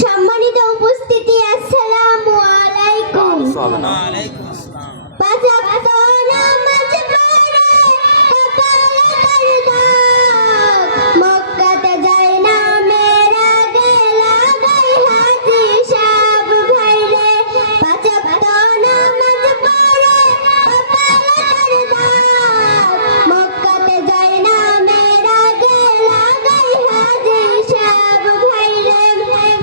সম্মানিত উপস্থিতি, আসসালামু আলাইকুম। পাঁচ ওয়াক্ত নামাজ পড়ে কপালে তার দাগ, মক্কাতে যাই না মেরা গেলা গাই হাজি সাহেব ভাইরে। পাঁচ ওয়াক্ত নামাজ পড়ে কপালে তার দাগ, মক্কাতে যাই না মেরা গেলা গাই হাজি সাহেব ভাইরে।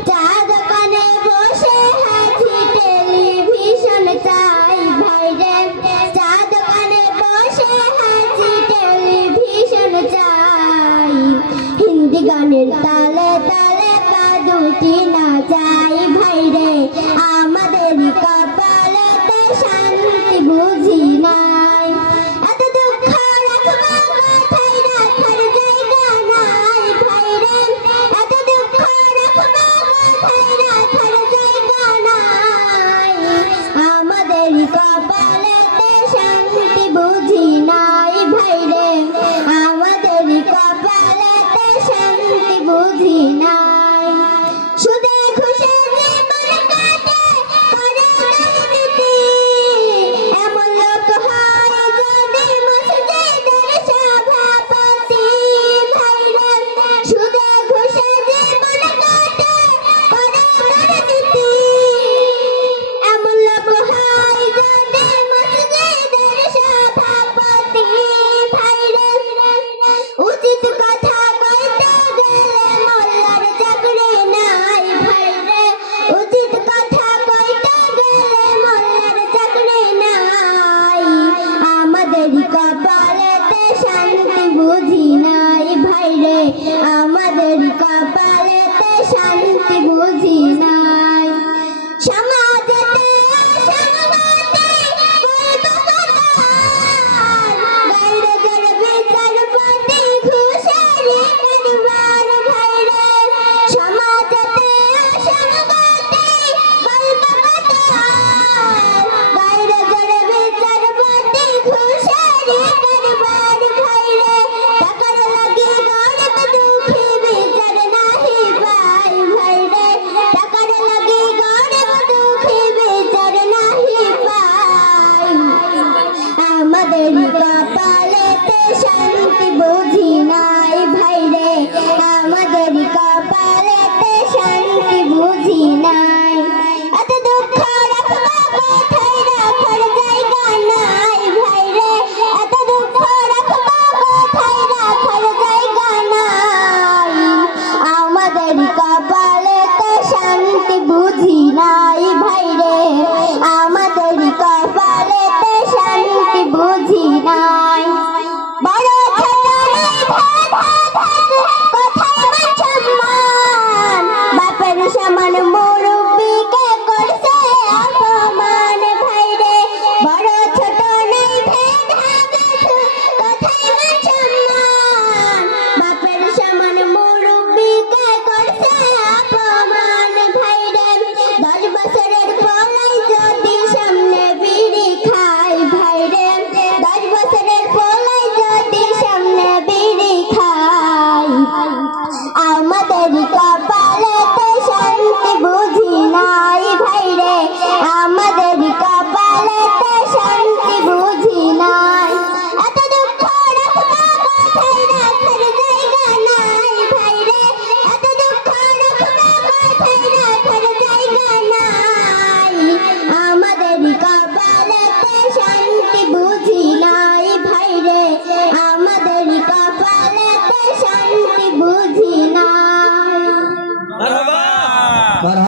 চা দোকানে বসে হাজি টেলিভিশন চাই ভাইরে। চা দোকানে বসে হাজি টেলিভিশন চাই। হিন্দি গানের তালে তালে পা দুটি না যাই ভাইরে। আমাদের কপালেতে শান্তি বুঝি নাই। এত দুঃখ রাখবো কোথায়, রাখার জায়গা নাই ভাইরে। এত দুঃখ রাখবো কোথায়, রাখার জায়গা নাই। আমাদের কপালেতে শান্তি বুঝি নাই ভাইরে। আমাদের কপালেতে শান্তি বুঝি নাই। সুদে ঘুষে জীবন কাটে করে দুর্নীতি, এমন লোক হয় যদি মসজিদের সভাপতি ভাইরে। সুদে ঘুষে জীবন কাটে করে দুর্নীতি, এমন লোক হয় যদি মসজিদের সভাপতি ভাইরে। উচিত কথা কইতে গেলে মোল্লার চাকরি নাই ভাইরে। উচিত কথা কইতে গেলে মোল্লার চাকরি নাই। আমাদের কপালেতে শান্তি বুঝি নাই ভাইরে। আমাদের কপালেতে শান্তি বুঝি নাই। সমাজেতে সংগতি করব কতার, গাইরে জড় বিচারপতি ঘুষেরি কারবার ভাইরে। সমাজেতে সংগতি করব কতার, গাইরে জড় বিচারপতি ঘুষেরি কারবার ভাইরে। টাকার লাগি গরিব দুঃখী বিচার নাহি পাই ভাইরে। টাকার লাগি গরিব দুঃখী বিচার নাহি পাই। আমাদের কপালেতে শান্তি বুঝি নাই ভাইরে। আমাদের কপালেতে শান্তি বুঝি নাই। এত দুঃখ রাখবো কোথায়, রাখার জায়গা নাই ভাইরে। এত দুঃখ রাখবো কোথায়, রাখার জায়গা নাই। আমাদের কপালেতে শান্তি বুঝি নাই ভাইরে। আমাদের কপালেতে শান্তি বুঝি নাই। বড় ছোট কোথায় মান সম্মান, বাপের সমান মুরব্বিকে করছে অপমান ভাইরে। বড় ছোট নেই ভেদ কোথায় মান সম্মান, বাপের সমান মুরব্বিকে করছে অপমান ভাইরে। 10 বছরের পোলাই যদি সামনে বিড়ি খাই ভাইরে। 10 বছরের পোলাই যদি সামনে বিড়ি খাই। আমাদের কপালেতে শান্তি বুঝি নাই ভাইরে। আমাদের কপালেতে শান্তি বুঝি নাই। এত দুঃখ রাখবো কোথায়, রাখার জায়গা নাই ভাইরে। এত দুঃখ রাখবো কোথায়, রাখার জায়গা নাই। আমাদের কপালেতে শান্তি বুঝি নাই ভাইরে। আমাদের কপালেতে শান্তি বুঝি নাই।